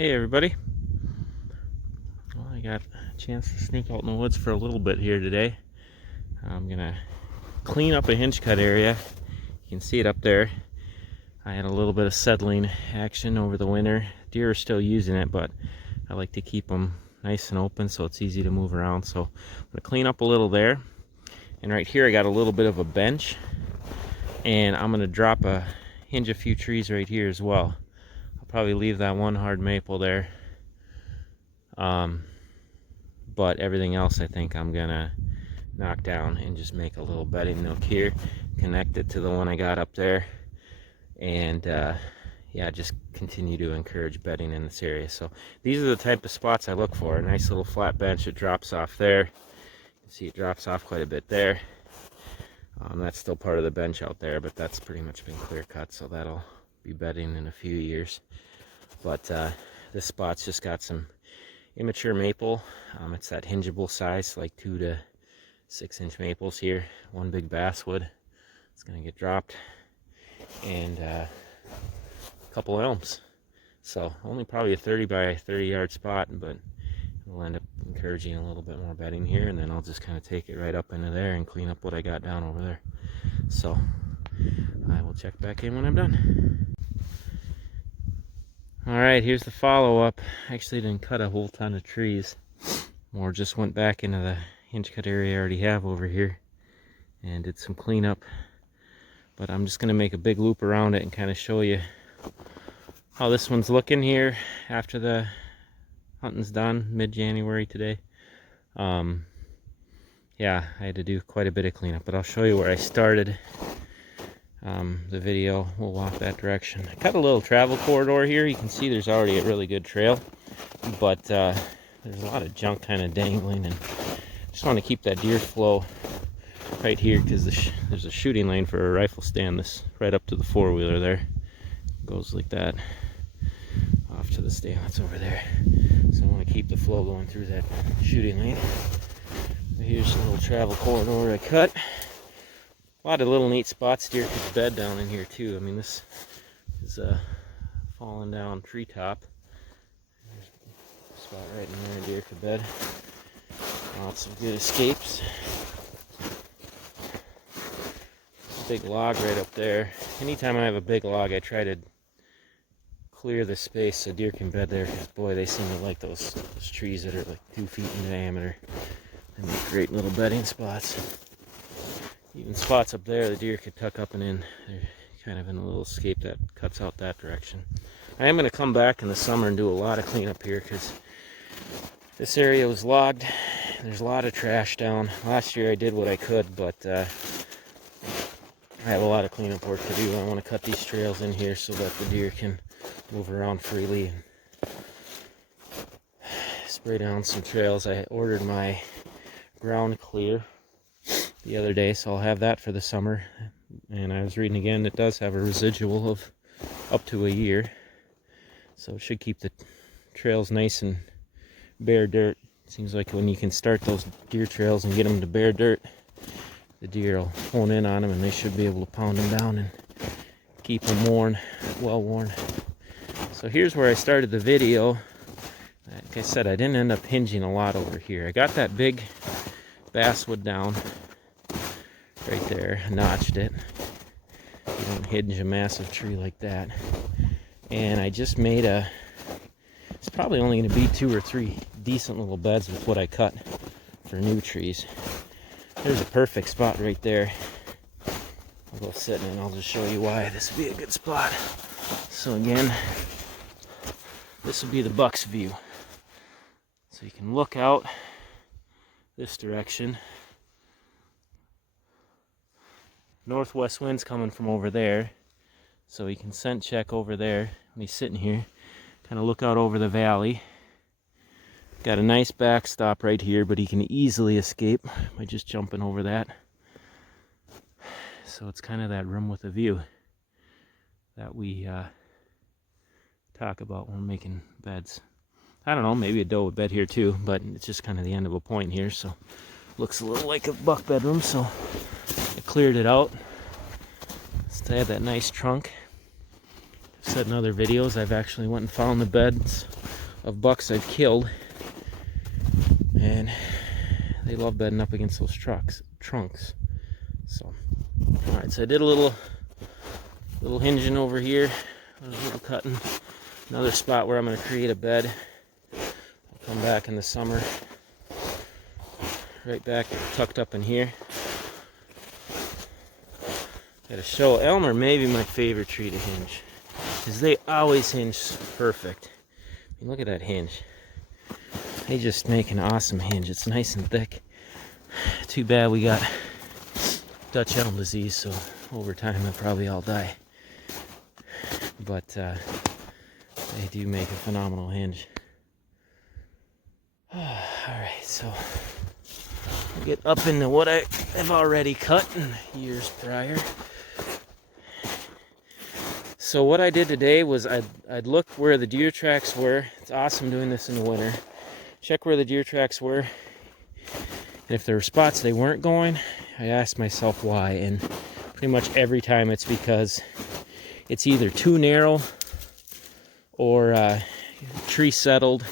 Hey everybody. Well, I got a chance to sneak out in the woods for a little bit here today. I'm gonna clean up a hinge cut area. You can see it up there. I had a little bit of settling action over the winter. Deer are still using it, but I like to keep them nice and open so it's easy to move around. So I'm gonna clean up a little there. And right here I got a little bit of a bench, and I'm gonna drop hinge a few trees right here as well. I'll probably leave that one hard maple there. But everything else I think I'm gonna knock down and just make a little bedding nook here, connect it to the one I got up there, and yeah, just continue to encourage bedding in this area. So these are the type of spots I look for. A nice little flat bench that drops off there. You can see it drops off quite a bit there. That's still part of the bench out there, but that's pretty much been clear cut, so that'll be bedding in a few years. But this spot's just got some immature maple. It's that hingeable size, like 2 to 6 inch maples here. One big basswood. It's gonna get dropped, and a couple elms. So only probably a 30 by 30 yard spot, but we'll end up encouraging a little bit more bedding here, and then I'll just kind of take it right up into there and clean up what I got down over there. So I will check back in when I'm done. Alright, here's the follow-up. Actually didn't cut a whole ton of trees. More just went back into the hinge cut area I already have over here and did some cleanup. But I'm just going to make a big loop around it and kind of show you how this one's looking here after the hunting's done, mid-January today. Yeah, I had to do quite a bit of cleanup, but I'll show you where I started. The video will walk that direction. I cut a little travel corridor here. You can see there's already a really good trail, but there's a lot of junk kind of dangling, and I just want to keep that deer flow right here because there's a shooting lane for a rifle stand this right up to the four-wheeler there. It goes like that off to the stand that's over there. So I want to keep the flow going through that shooting lane. But here's a little travel corridor I cut. A lot of little neat spots deer could bed down in here too. I mean, this is a fallen down treetop. There's a spot right in there deer could bed. Lots of good escapes. Big log right up there. Anytime I have a big log, I try to clear the space so deer can bed there, because boy, they seem to like those trees that are like 2 feet in diameter. They make great little bedding spots. Even spots up there the deer could tuck up and in. They're kind of in a little escape that cuts out that direction. I am going to come back in the summer and do a lot of cleanup here because this area was logged. There's a lot of trash down. Last year I did what I could, but I have a lot of cleanup work to do. I want to cut these trails in here so that the deer can move around freely and spray down some trails. I ordered my ground clear the other day, so I'll have that for the summer. And I was reading again, it does have a residual of up to a year, so it should keep the trails nice and bare dirt. Seems like when you can start those deer trails and get them to bare dirt, the deer will hone in on them, and they should be able to pound them down and keep them worn, well worn. So here's where I started the video. Like I said, I didn't end up hinging a lot over here. I got that big basswood down right there, notched it. You don't hinge a massive tree like that. And I just made it's probably only going to be 2 or 3 decent little beds with what I cut for new trees. There's a perfect spot right there. I'll go sit in it and I'll just show you why this would be a good spot. So again, this will be the buck's view. So you can look out this direction. Northwest wind's coming from over there, so he can scent check over there when he's sitting here. Kind of look out over the valley. Got a nice backstop right here, but he can easily escape by just jumping over that. So it's kind of that room with a view that we talk about when we're making beds. I don't know, maybe a doe would bed here too, but it's just kind of the end of a point here, so looks a little like a buck bedroom. So I cleared it out. Still had that nice trunk. I've said in other videos I've actually went and found the beds of bucks I've killed, and they love bedding up against those trunks. So, all right, so I did a little hinging over here, a little cutting. Another spot where I'm going to create a bed. I'll come back in the summer, right back tucked up in here. Got to show elm are maybe my favorite tree to hinge, because they always hinge perfect. I mean, look at that hinge. They just make an awesome hinge. It's nice and thick. Too bad we got Dutch elm disease, so over time they'll probably all die. But they do make a phenomenal hinge. Alright, so we'll get up into what I have already cut in years prior. So what I did today was I'd look where the deer tracks were. It's awesome doing this in the winter. Check where the deer tracks were. And if there were spots they weren't going, I asked myself why. And pretty much every time it's because it's either too narrow or tree settled,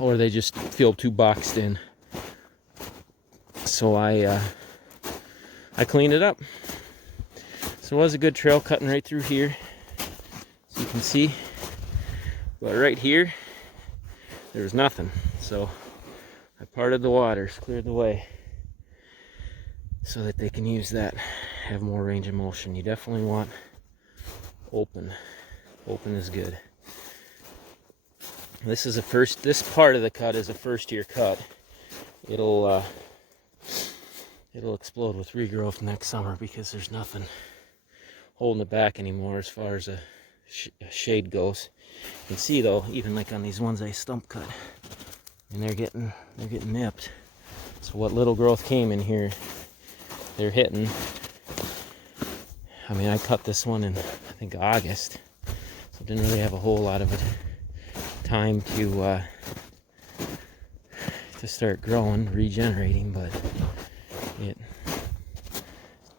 or they just feel too boxed in. So I cleaned it up. So it was a good trail cutting right through here, as you can see. But right here, there was nothing. So I parted the waters, cleared the way, so that they can use that, have more range of motion. You definitely want open. Open is good. This part of the cut is a first year cut. It'll explode with regrowth next summer because there's nothing holding it back anymore as far as a shade goes. You can see though, even like on these ones I stump cut, and they're getting nipped. So what little growth came in here, they're hitting. I mean, I cut this one in, I think, August, so didn't really have a whole lot of it time to start growing, regenerating, but it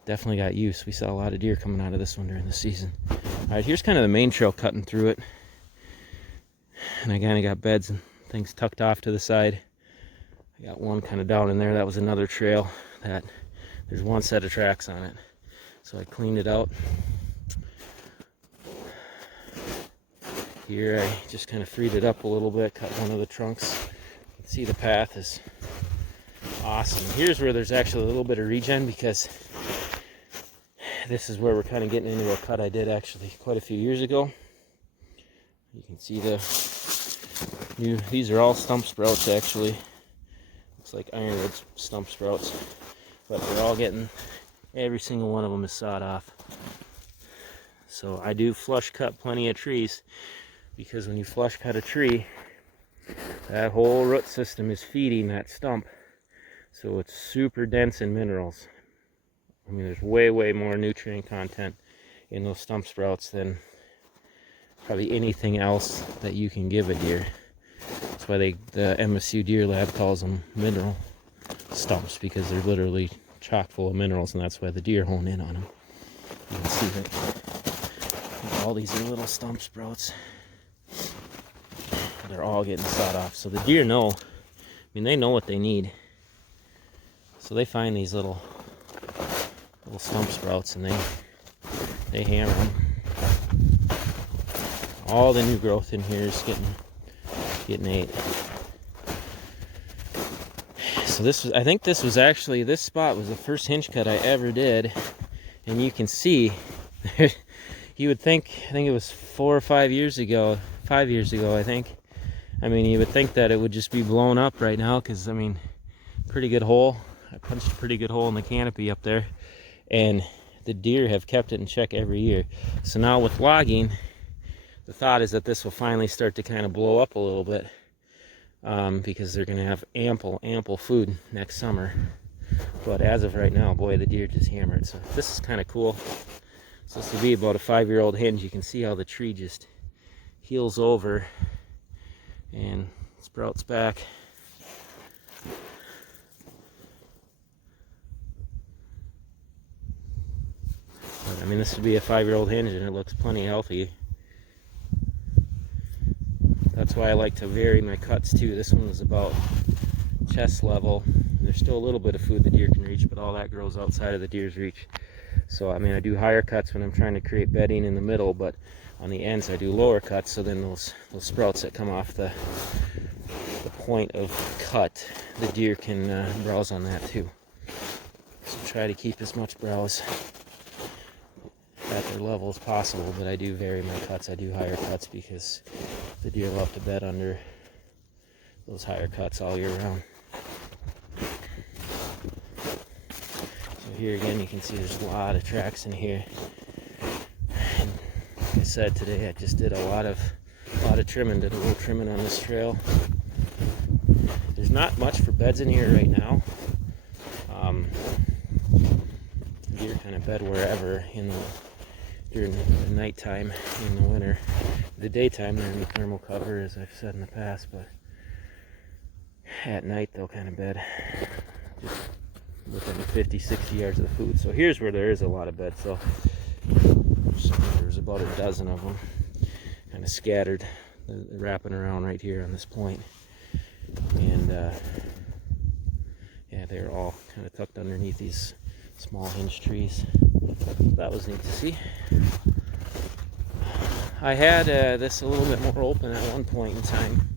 definitely got use. We saw a lot of deer coming out of this one during the season. All right, here's kind of the main trail cutting through it, and I kind of got beds and things tucked off to the side. I got one kind of down in there. That was another trail that there's one set of tracks on it, so I cleaned it out. Here I just kind of freed it up a little bit, cut one of the trunks. You can see the path is awesome. Here's where there's actually a little bit of regen, because this is where we're kind of getting into a cut I did actually quite a few years ago. You can see these are all stump sprouts actually. Looks like ironwood stump sprouts, but they're all getting, every single one of them is sawed off. So I do flush cut plenty of trees, because when you flush cut a tree, that whole root system is feeding that stump. So it's super dense in minerals. I mean, there's way more nutrient content in those stump sprouts than probably anything else that you can give a deer. That's why the MSU Deer Lab calls them mineral stumps, because they're literally chock full of minerals, and that's why the deer hone in on them. You can see that all these are little stump sprouts. They're all getting sawed off. So the deer know, I mean, they know what they need. So they find these little stump sprouts and they hammer them. All the new growth in here is getting ate. So I think this spot was the first hinge cut I ever did, and you can see you would think, I think it was 5 years ago, I think. I mean, you would think that it would just be blown up right now, because, I mean, pretty good hole. I punched a pretty good hole in the canopy up there, and the deer have kept it in check every year. So now with logging, the thought is that this will finally start to kind of blow up a little bit, because they're going to have ample food next summer. But as of right now, boy, the deer just hammered. So this is kind of cool. So this will be about a 5-year-old hinge. You can see how the tree just heals over and sprouts back. But, I mean, this would be a 5-year-old hinge, and it looks plenty healthy. That's why I like to vary my cuts too. This one was about chest level. There's still a little bit of food the deer can reach, but all that grows outside of the deer's reach. So I mean, I do higher cuts when I'm trying to create bedding in the middle, but on the ends I do lower cuts, so then those sprouts that come off the point of cut, the deer can browse on that too. So try to keep as much browse at their level as possible, but I do vary my cuts. I do higher cuts because the deer love to bed under those higher cuts all year round. So here again you can see there's a lot of tracks in here. And like I said, today I just did a lot of trimming, did a little trimming on this trail. There's not much for beds in here right now. Deer kind of bed wherever during the nighttime in the winter. The daytime they're in the thermal cover, as I've said in the past, but at night they'll kind of bed just within 50, 60 yards of the food. So here's where there is a lot of beds. So there's about a dozen of them kind of scattered, wrapping around right here on this point. And yeah, they're all kind of tucked underneath these small hinge trees. That was neat to see. I had this a little bit more open at one point in time,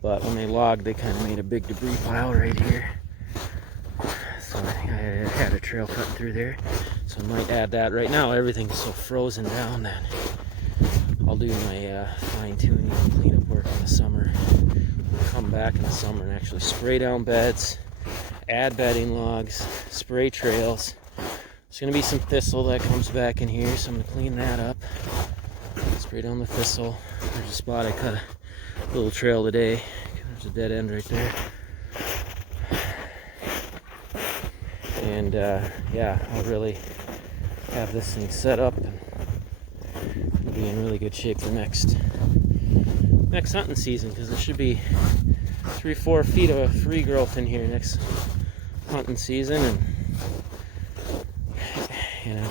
but when they logged, they kind of made a big debris pile right here. So I think I had a trail cut through there, so I might add that. Right now everything's so frozen down that I'll do my fine-tuning and cleanup work in the summer. We'll come back in the summer and actually spray down beds, add bedding logs, spray trails. There's going to be some thistle that comes back in here, so I'm going to clean that up. Spray down the thistle. There's a spot I cut a little trail today. There's a dead end right there. And yeah, I'll really have this thing set up and be in really good shape for next hunting season, because there should be 3-4 feet of free growth in here next hunting season, and you know,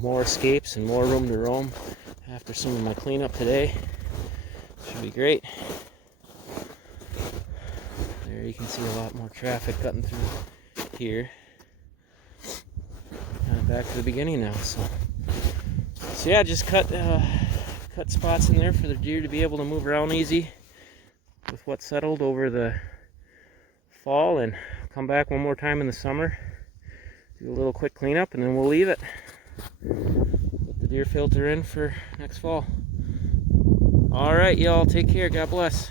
more escapes and more room to roam after some of my cleanup today. Should be great. There you can see a lot more traffic cutting through here. Back to the beginning now. So yeah, just cut spots in there for the deer to be able to move around easy with what's settled over the fall, and come back one more time in the summer, do a little quick cleanup, and then we'll leave it. Let the deer filter in for next fall. All right, y'all, take care. God bless.